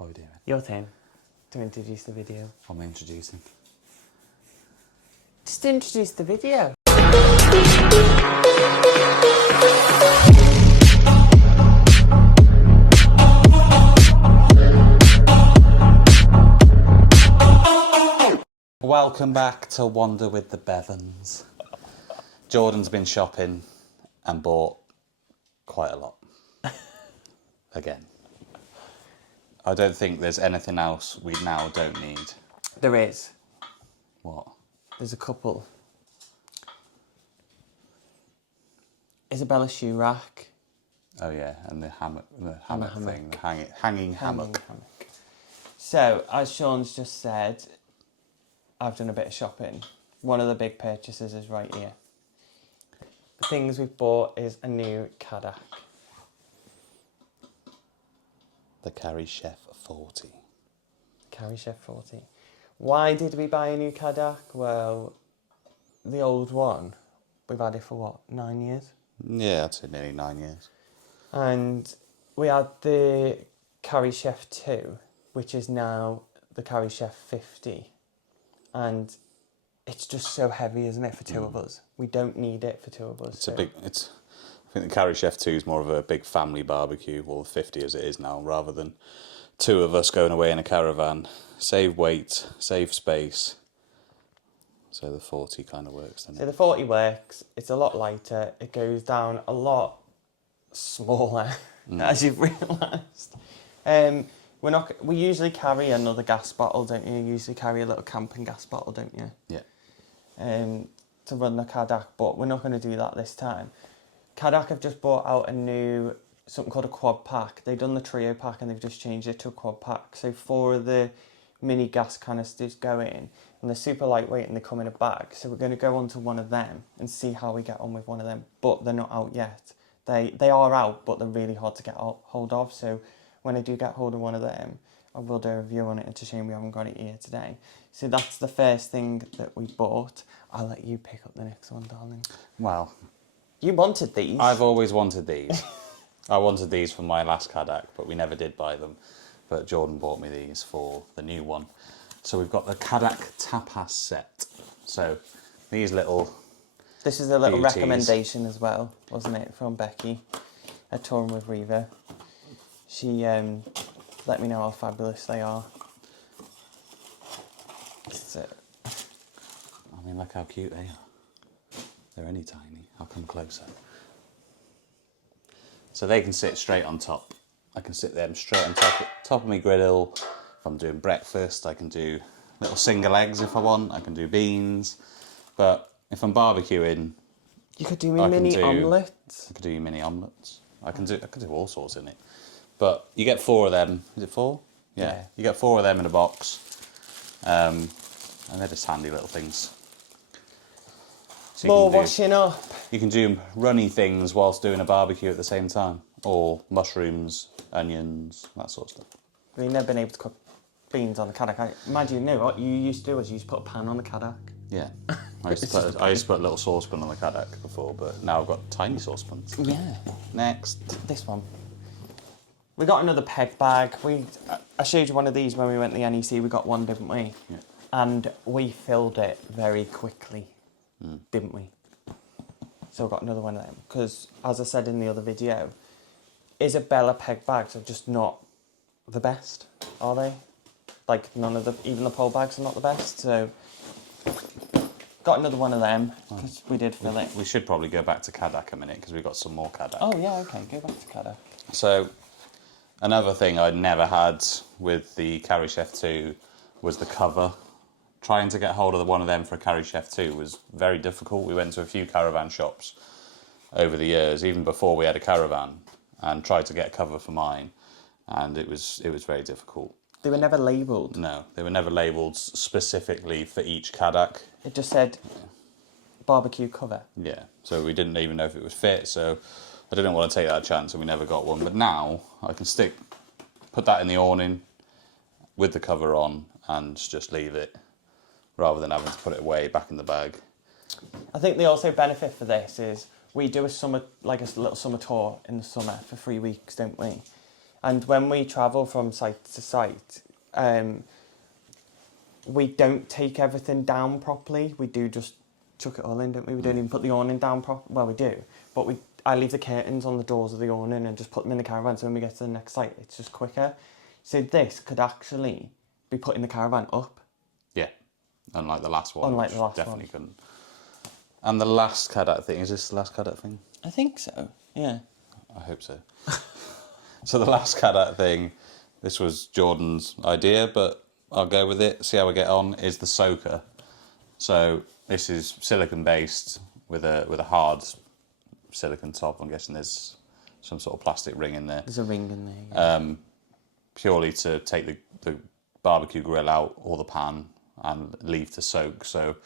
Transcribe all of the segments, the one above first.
What are we doing? Your turn to introduce the video. What am I introducing? Just introduce the video. Welcome back to Wander with the Bevans. Jordan's been shopping and bought quite a lot. Again. I don't think there's anything else we now don't need. There is. What? There's a couple. Isabella shoe rack. Oh yeah, and the hammock thing, the hanging hammock. So, as Sean's just said, I've done a bit of shopping. One of the big purchases is right here. The things we've bought is a new CADAC. The Carry Chef 40. Carry Chef 40. Why did we buy a new CADAC? Well, the old one, we've had it for what, 9 years? Yeah, I'd say nearly 9 years. And we had the Carry Chef 2, which is now the Carry Chef 50. And it's just so heavy, isn't it, for two of us? We don't need it for two of us. I think the Carry Chef 2 is more of a big family barbecue, or 50 as it is now, rather than two of us going away in a caravan. Save weight, save space. So the 40 kind of works, doesn't it? So the 40 works, it's a lot lighter, it goes down a lot smaller, as you've realised. We usually carry another gas bottle, don't you? You usually carry a little camping gas bottle, don't you? Yeah. To run the CADAC, but we're not going to do that this time. CADAC have just brought out a new, something called a quad pack. They've done the trio pack and they've just changed it to a quad pack. So 4 of the mini gas canisters go in, and they're super lightweight and they come in a bag. So we're going to go onto one of them and see how we get on with one of them. But they're not out yet. They are out, but they're really hard to get hold of. So when I do get hold of one of them, I will do a review on it. It's a shame we haven't got it here today. So that's the first thing that we bought. I'll let you pick up the next one, darling. Well, you wanted these. I've always wanted these. I wanted these for my last CADAC, but we never did buy them. But Jordan bought me these for the new one. So we've got the CADAC tapas set. So these little This is a little beauties. recommendation as well, wasn't it, from Becky at Touring with Reva. She let me know how fabulous they are. So, I mean, look how cute they are. They're only tiny. I'll come closer. So they can sit straight on top. I can sit them straight on top of my griddle. If I'm doing breakfast, I can do little single eggs if I want. I can do beans. But if I'm barbecuing, you could do mini omelettes. I could do mini omelettes. I can do all sorts in it. But you get 4 of them. Is it 4? Yeah. You get 4 of them in a box. And they're just handy little things. So more washing up. You can do runny things whilst doing a barbecue at the same time. Or mushrooms, onions, that sort of stuff. We've never been able to cook beans on the CADAC. I imagine what you used to do was you used to put a pan on the CADAC. Yeah. I used to put a little saucepan on the CADAC before, but now I've got tiny saucepans. Yeah. Next. This one. We got another peg bag. I showed you one of these when we went to the NEC. We got one, didn't we? Yeah. And we filled it very quickly, didn't we? So we got another one of them. Because, as I said in the other video, Isabella peg bags are just not the best, are they? Like, even the pole bags are not the best. So, got another one of them, because we did fill it. We should probably go back to CADAC a minute, because we've got some more CADAC. Oh, yeah, okay, go back to CADAC. So, another thing I'd never had with the Carry Chef 2 was the cover. Trying to get hold of one of them for a Carry Chef 2 was very difficult. We went to a few caravan shops over the years, even before we had a caravan, and tried to get a cover for mine, and it was very difficult. They were never labelled. No, they were never labelled specifically for each CADAC. It just said barbecue cover. Yeah, so we didn't even know if it would fit, so I didn't want to take that chance and we never got one. But now I can put that in the awning with the cover on and just leave it, rather than having to put it away back in the bag. I think the also benefit for this is we do a little summer tour in the summer for 3 weeks, don't we? And when we travel from site to site, we don't take everything down properly. We do just chuck it all in, don't we? We don't even put the awning down properly. Well, we do, but I leave the curtains on the doors of the awning and just put them in the caravan, so when we get to the next site, it's just quicker. So this could actually be putting the caravan up. Yeah, unlike the last one. Unlike the last definitely one. couldn't. And the last CADAC thing, is this the last CADAC thing? I think so, yeah. I hope so. So the last CADAC thing, this was Jordan's idea, but I'll go with it, see how we get on, is the soaker. So this is silicon based with a hard silicon top. I'm guessing there's some sort of plastic ring in there. There's a ring in there. Yeah. Purely to take the barbecue grill out or the pan and leave to soak. So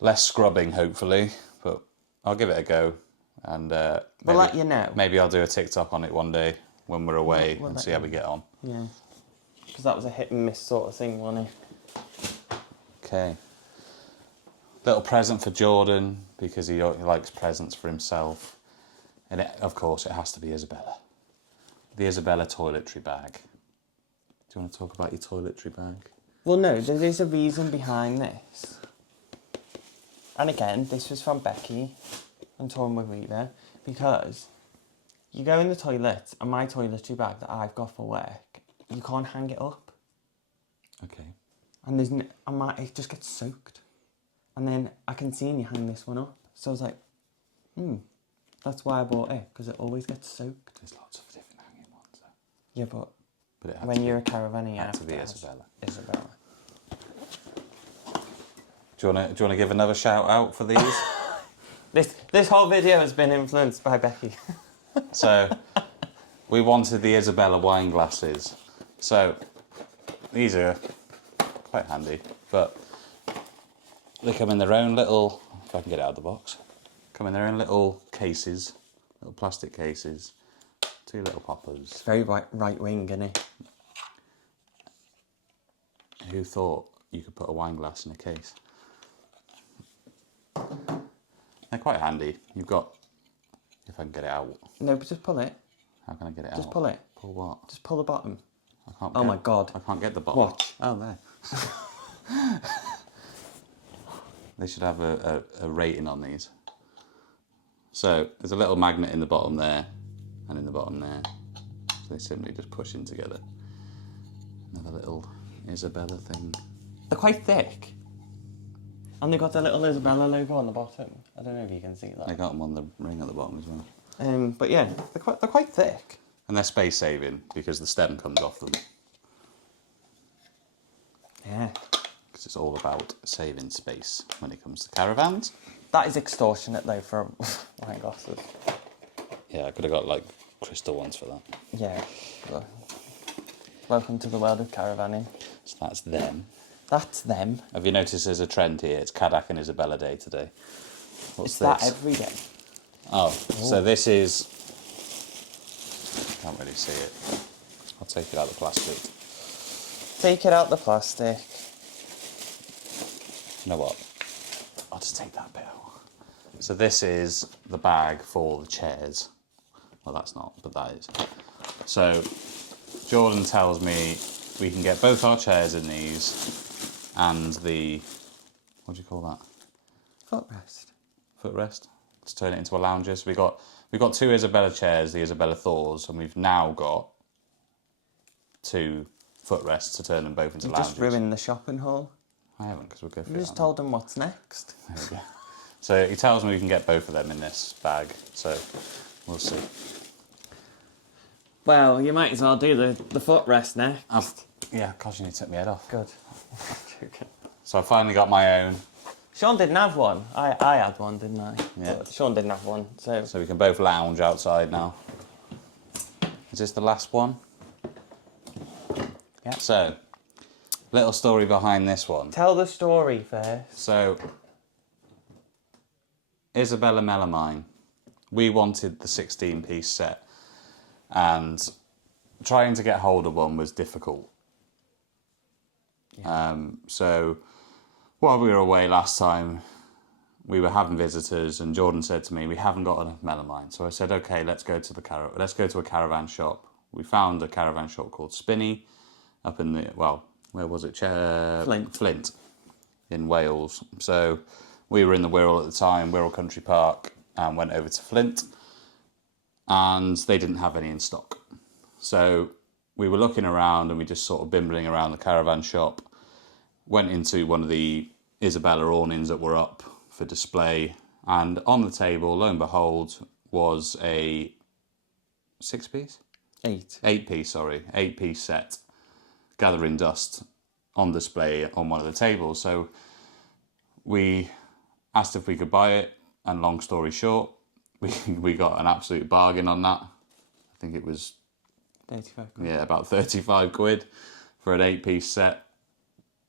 less scrubbing, hopefully, but I'll give it a go. And We'll let you know. Maybe I'll do a TikTok on it one day when we're away and see how we get on. Yeah. Because that was a hit and miss sort of thing, wasn't it? Okay. Little present for Jordan, because he likes presents for himself. And of course, it has to be Isabella. The Isabella toiletry bag. Do you want to talk about your toiletry bag? Well, no, there is a reason behind this. And again, this was from Becky and Torn with Rita, because you go in the toilet, and my toiletry bag that I've got for work, you can't hang it up. Okay. And it just gets soaked. And then I can see you hang this one up. So I was like, that's why I bought it, because it always gets soaked. There's lots of different hanging ones, though. Yeah, but It had when to you're a caravan, you had have to be have Isabella. Isabella. Do you want to give another shout out for these? This whole video has been influenced by Becky. So, we wanted the Isabella wine glasses. So, these are quite handy, but they come in their own little, if I can get it out of the box, come in their own little cases, little plastic cases, 2 little poppers. It's very right wing, isn't it? Who thought you could put a wine glass in a case? They're quite handy. You've got, if I can get it out. No, but just pull it. How can I get it out? Just pull it. Pull what? Just pull the bottom. I can't. Oh my God. I can't get the bottom. Watch. Oh, there. They should have a rating on these. So there's a little magnet in the bottom there, and in the bottom there. So they simply just push in together. Another little Isabella thing. They're quite thick. And they've got the little Isabella logo on the bottom. I don't know if you can see They that. got them on the ring at the bottom as well. But yeah, they're quite thick. And they're space saving because the stem comes off them. Yeah. Because it's all about saving space when it comes to caravans. That is extortionate though for wine glasses. Yeah, I could have got like crystal ones for that. Yeah. Well, welcome to the world of caravanning. So that's them. That's them. Have you noticed there's a trend here? It's CADAC and Isabella Day today. What's It's this? that every day. Oh, so this is... Can't really see it. I'll take it out of the plastic. Take it out the plastic. You know what? I'll just take that bit out. So this is the bag for the chairs. Well, that's not, but that is. So Jordan tells me we can get both our chairs in these and the, what do you call that? Footrest. Footrest. Let's turn it into a lounger. So we've got 2 Isabella chairs, the Isabella Thors, and we've now got 2 footrests to turn them both into You lounges. just ruined the shopping haul. I haven't, because we'll go through You it. just told them what's next. There we go. So he tells me we can get both of them in this bag, so we'll see. Well, you might as well do the footrest next. Yeah, gosh, you need to take my head off. Good. Joking. So I finally got my own, Sean didn't have one. I had one, didn't I? Yeah. But Sean didn't have one, so... so we can both lounge outside now. Is this the last one? Yeah. So, little story behind this one. Tell the story first. So, Isabella Melamine, we wanted the 16-piece set, and trying to get hold of one was difficult. Yeah. So, while we were away last time, we were having visitors, and Jordan said to me, "We haven't got enough melamine." So I said, "Okay, let's go to a caravan shop we found a caravan shop called Spinney up in the, well, where was it? Flint in Wales. So we were in the Wirral at the time, Wirral Country Park, and went over to Flint, and they didn't have any in stock. So we were looking around and we just sort of bimbling around the caravan shop, went into one of the Isabella awnings that were up for display, and on the table, lo and behold, was a 6-piece? 8-piece set, Gathering Dust, on display on one of the tables. So we asked if we could buy it, and long story short, we got an absolute bargain on that. I think it was 35 quid. Yeah, about 35 quid for an 8-piece set.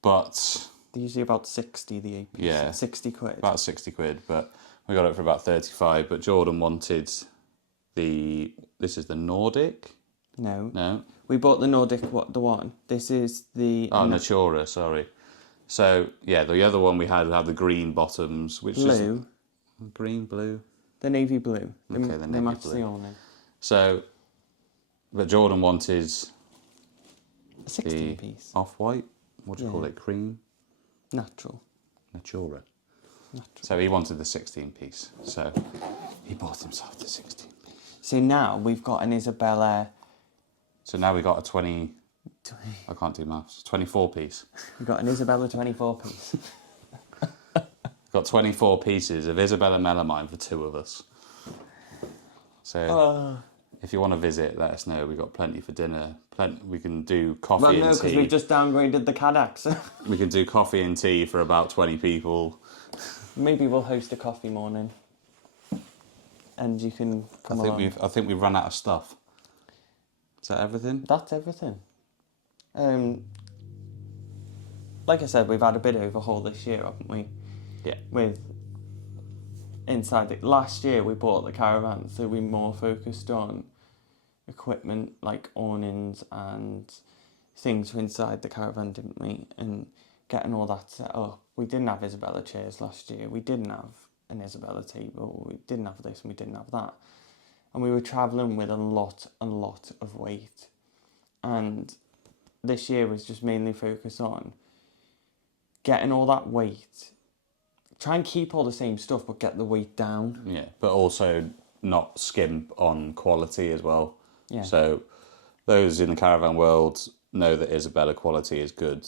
But They're usually about 60, the 8-piece. Yeah. 60 quid. About 60 quid, but we got it for about 35. But Jordan wanted this is the Nordic? No. No? We bought the Nordic, the one. This is the... Oh, Natura, sorry. So, yeah, the other one we had the green bottoms, which blue. is... Green, blue? The navy blue. Okay, the they navy match blue. the awning. So, but Jordan wanted A 16-piece. off-white. What do you call it? Cream? Natural. Natura. So he wanted the 16-piece. So he bought himself the 16-piece. So now we've got an Isabella... So now we got a 20... I can't do maths. 24-piece. We've got an Isabella 24-piece. Got 24 pieces of Isabella melamine for 2 of us. So if you want to visit, let us know. We've got plenty for dinner. We can do coffee Well, no, and because tea. we've just downgraded the CADAC. We can do coffee and tea for about 20 people. Maybe we'll host a coffee morning. And you can come along. I think we've run out of stuff. Is that everything? That's everything. Like I said, we've had a bit of overhaul this year, haven't we? Yeah. With inside it. Last year we bought the Caravan, so we more focused on equipment like awnings and things for inside the Caravan, didn't we? And getting all that set up. We didn't have Isabella chairs last year. We didn't have an Isabella table. We didn't have this and we didn't have that. And we were travelling with a lot of weight. And this year was just mainly focused on getting all that weight. Try and keep all the same stuff, but get the weight down. Yeah, but also not skimp on quality as well. Yeah. So those in the caravan world know that Isabella quality is good,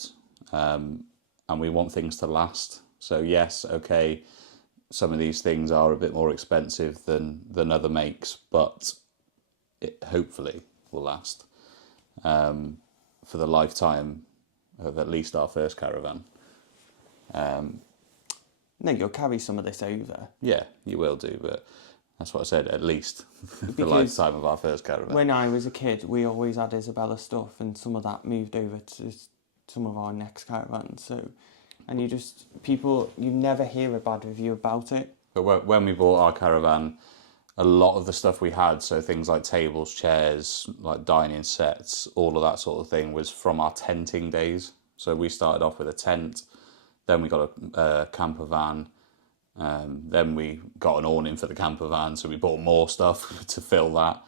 and we want things to last. So yes, okay, some of these things are a bit more expensive than other makes, but it hopefully will last for the lifetime of at least our first caravan. No, you'll carry some of this over. Yeah, you will do, but that's what I said, at least the Because lifetime of our first caravan. When I was a kid, we always had Isabella stuff, and some of that moved over to some of our next caravans. So, and you never hear a bad review about it. But when we bought our caravan, a lot of the stuff we had, so things like tables, chairs, like dining sets, all of that sort of thing, was from our tenting days. So we started off with a tent, then we got a camper van, then we got an awning for the camper van, so we bought more stuff to fill that,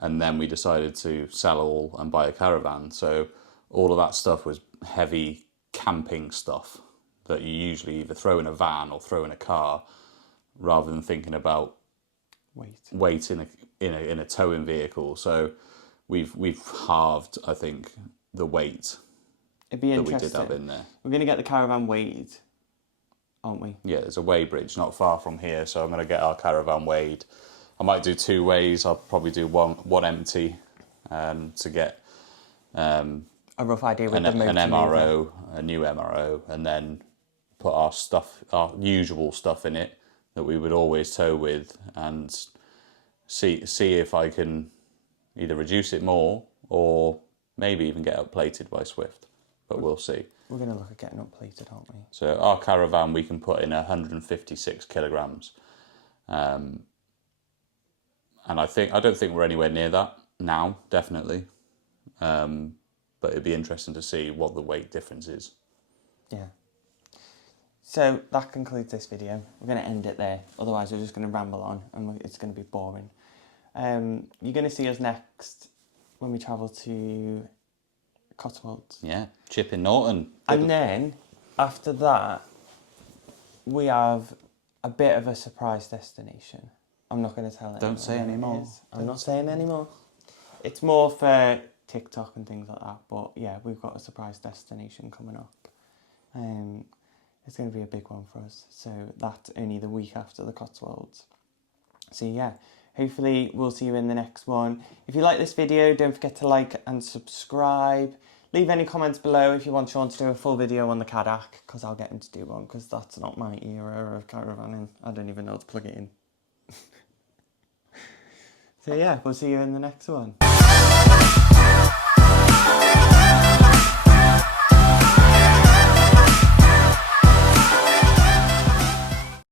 and then we decided to sell all and buy a caravan. So all of that stuff was heavy camping stuff that you usually either throw in a van or throw in a car, rather than thinking about weight in a towing vehicle. So we've halved, I think, the weight It'd be that interesting. we did have in there. We're going to get the caravan weighed, aren't we? Yeah, there's a weigh bridge not far from here, so I'm going to get our caravan weighed. I might do 2 weighs. I'll probably do one empty to get A rough idea with an the motor MRO, a new MRO, and then put our usual stuff in it that we would always tow with, and see if I can either reduce it more or maybe even get up plated by Swift. But we'll see. We're going to look at getting up plated, aren't we? So our caravan, we can put in 156 kilograms. And I don't think we're anywhere near that now, definitely. But it'd be interesting to see what the weight difference is. Yeah. So that concludes this video. We're going to end it there. Otherwise, we're just going to ramble on and it's going to be boring. You're going to see us next when we travel to Cotswolds. Yeah, Chip in Norton. And then, after that, we have a bit of a surprise destination. I'm not going to tell anyone. Don't say what it anymore. is. I'm not saying anymore. It's more for TikTok and things like that. But yeah, we've got a surprise destination coming up. It's going to be a big one for us. So that's only the week after the Cotswolds. So yeah, hopefully we'll see you in the next one. If you like this video, don't forget to like and subscribe. Leave any comments below if you want Sean to do a full video on the CADAC, because I'll get him to do one, because that's not my era of caravanning. I don't even know how to plug it in. So yeah, we'll see you in the next one.